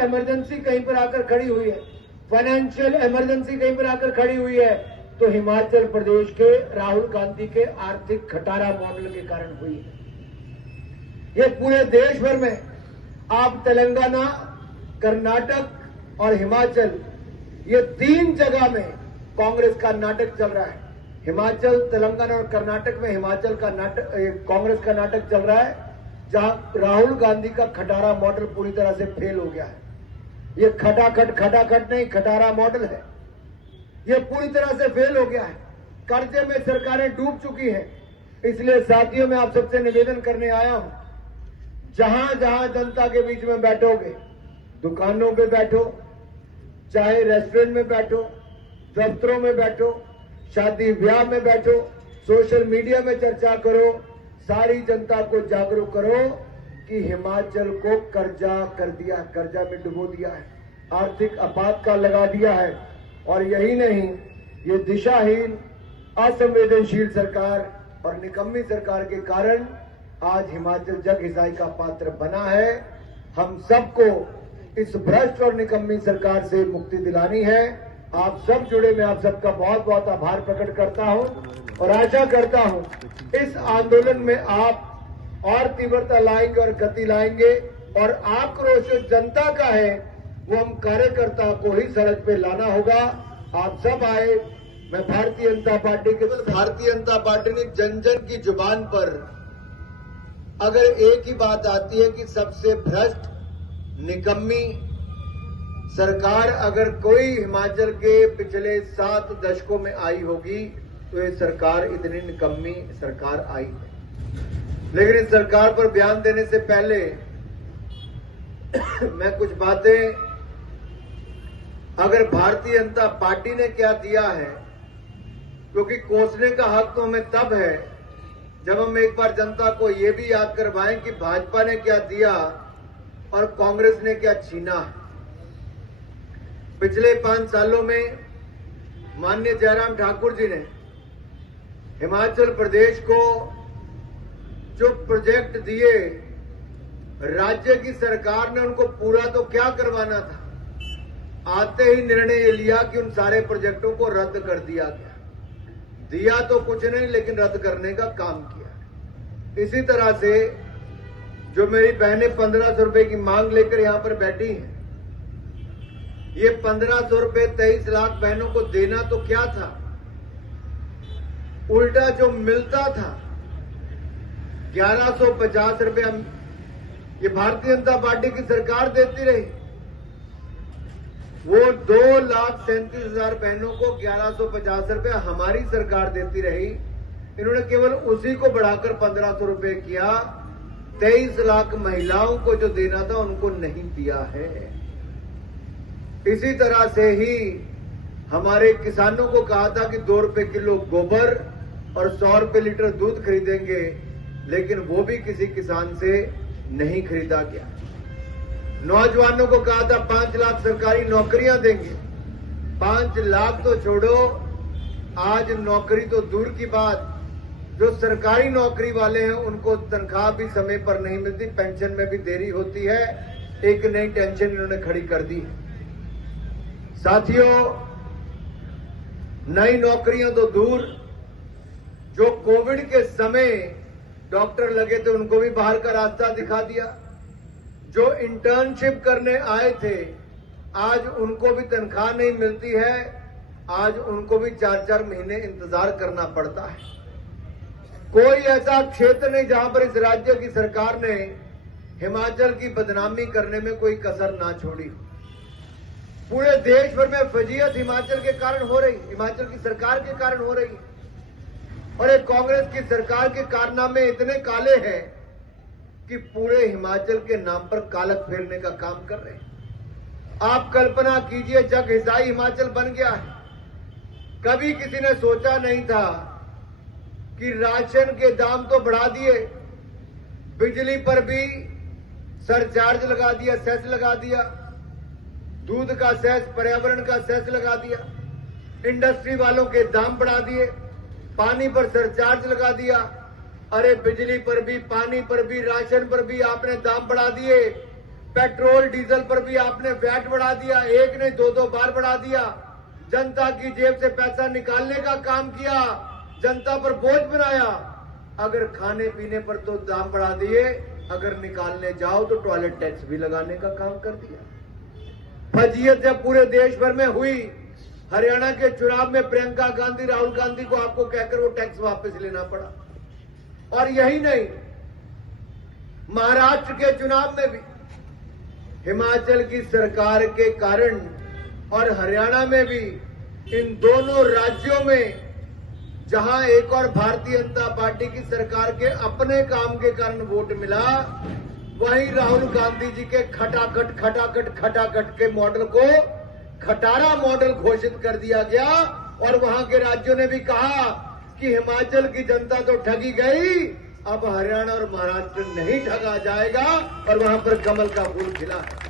Emergency कहीं पर आकर खड़ी हुई है, फाइनेंशियल इमरजेंसी कहीं पर आकर खड़ी हुई है, तो हिमाचल प्रदेश के राहुल गांधी के आर्थिक खटारा मॉडल के कारण हुई है। ये पूरे देश भर में आप तेलंगाना, कर्नाटक और हिमाचल, ये तीन जगह में कांग्रेस का नाटक चल रहा है। हिमाचल, तेलंगाना और कर्नाटक में हिमाचल का नाटक, कांग्रेस का नाटक चल रहा है, जहां राहुल गांधी का खटारा मॉडल पूरी तरह से फेल हो गया है। ये खटाखट नहीं, खटारा मॉडल है। ये पूरी तरह से फेल हो गया है। कर्जे में सरकारें डूब चुकी हैं। इसलिए साथियों, मैं आप सबसे निवेदन करने आया हूं, जहां जहां जनता के बीच में बैठोगे, दुकानों पे बैठो, चाहे रेस्टोरेंट में बैठो, दफ्तरों में बैठो, शादी ब्याह में बैठो, सोशल मीडिया में चर्चा करो, सारी जनता को जागरूक करो कि हिमाचल को कर्जा कर दिया, कर्जा में डुबो दिया है, आर्थिक आपातकाल लगा दिया है। और यही नहीं, ये दिशाहीन, असंवेदनशील सरकार और निकम्मी सरकार के कारण आज हिमाचल जग हिसाई का पात्र बना है। हम सबको इस भ्रष्ट और निकम्मी सरकार से मुक्ति दिलानी है। आप सब जुड़े, मैं आप सबका बहुत बहुत आभार प्रकट करता हूं और आशा करता हूं इस आंदोलन में आप और तीव्रता लाएंगे और गति लाएंगे। और आक्रोश जो जनता का है वो हम कार्यकर्ता को ही सड़क पे लाना होगा। आप सब आए। मैं भारतीय जनता पार्टी ने जन जन की जुबान पर अगर एक ही बात आती है कि सबसे भ्रष्ट, निकम्मी सरकार अगर कोई हिमाचल के पिछले 7 दशकों में आई होगी तो ये सरकार इतनी निकम्मी सरकार आई है। लेकिन इस सरकार पर बयान देने से पहले मैं कुछ बातें, अगर भारतीय जनता पार्टी ने क्या दिया है, क्योंकि कोसने का हक तो हमें तब है जब हम एक बार जनता को यह भी याद करवाएं कि भाजपा ने क्या दिया और कांग्रेस ने क्या छीना है। पिछले 5 सालों में माननीय जयराम ठाकुर जी ने हिमाचल प्रदेश को जो प्रोजेक्ट दिए, राज्य की सरकार ने उनको पूरा तो क्या करवाना था, आते ही निर्णय ये लिया कि उन सारे प्रोजेक्टों को रद्द कर दिया गया। दिया तो कुछ नहीं, लेकिन रद्द करने का काम किया। इसी तरह से जो मेरी बहनें 1500 रुपए की मांग लेकर यहां पर बैठी हैं, ये 1500 रुपए 23 लाख बहनों को देना तो क्या था, उल्टा जो मिलता था 1150 रुपए ये भारतीय जनता पार्टी की सरकार देती रही। वो 2,37,000 बहनों को 1150 रुपए हमारी सरकार देती रही। इन्होंने केवल उसी को बढ़ाकर 1500 रुपए किया। 23 लाख महिलाओं को जो देना था उनको नहीं दिया है। इसी तरह से ही हमारे किसानों को कहा था कि 2 रुपए किलो गोबर और 100 रुपए लीटर दूध खरीदेंगे, लेकिन वो भी किसी किसान से नहीं खरीदा गया। नौजवानों को कहा था 5 लाख सरकारी नौकरियां देंगे। 5 लाख तो छोड़ो, आज नौकरी तो दूर की बात, जो सरकारी नौकरी वाले हैं उनको तनख्वाह भी समय पर नहीं मिलती, पेंशन में भी देरी होती है। एक नई टेंशन इन्होंने खड़ी कर दी है। साथियों, नई नौकरियां तो दूर, जो कोविड के समय डॉक्टर लगे थे उनको भी बाहर का रास्ता दिखा दिया। जो इंटर्नशिप करने आए थे आज उनको भी तनख्वाह नहीं मिलती है। आज उनको भी 4-4 महीने इंतजार करना पड़ता है। कोई ऐसा क्षेत्र नहीं जहां पर इस राज्य की सरकार ने हिमाचल की बदनामी करने में कोई कसर ना छोड़ी। पूरे देश भर में फजीयत हिमाचल के कारण हो रही, हिमाचल की सरकार के कारण हो रही। और एक कांग्रेस की सरकार के कारनामे इतने काले हैं कि पूरे हिमाचल के नाम पर कालक फेरने का काम कर रहे हैं। आप कल्पना कीजिए, जग हिसाई हिमाचल बन गया है। कभी किसी ने सोचा नहीं था कि राशन के दाम तो बढ़ा दिए, बिजली पर भी सरचार्ज लगा दिया, सेस लगा दिया, दूध का सेस, पर्यावरण का सेस लगा दिया, इंडस्ट्री वालों के दाम बढ़ा दिए, पानी पर सरचार्ज लगा दिया। अरे बिजली पर भी, पानी पर भी, राशन पर भी आपने दाम बढ़ा दिए। पेट्रोल डीजल पर भी आपने वैट बढ़ा दिया, एक नहीं दो बार बढ़ा दिया। जनता की जेब से पैसा निकालने का काम किया, जनता पर बोझ बनाया। अगर खाने पीने पर तो दाम बढ़ा दिए, अगर निकालने जाओ तो टॉयलेट टैक्स भी लगाने का काम कर दिया। फजीयत जब पूरे देश भर में हुई, हरियाणा के चुनाव में प्रियंका गांधी राहुल गांधी को आपको कहकर वो टैक्स वापस लेना पड़ा। और यही नहीं, महाराष्ट्र के चुनाव में भी हिमाचल की सरकार के कारण और हरियाणा में भी, इन दोनों राज्यों में जहां एक और भारतीय जनता पार्टी की सरकार के अपने काम के कारण वोट मिला, वहीं राहुल गांधी जी के खटाखट के मॉडल को खटारा मॉडल घोषित कर दिया गया। और वहां के राज्यों ने भी कहा कि हिमाचल की जनता तो ठगी गई, अब हरियाणा और महाराष्ट्र नहीं ठगा जाएगा, और वहां पर कमल का फूल खिला है।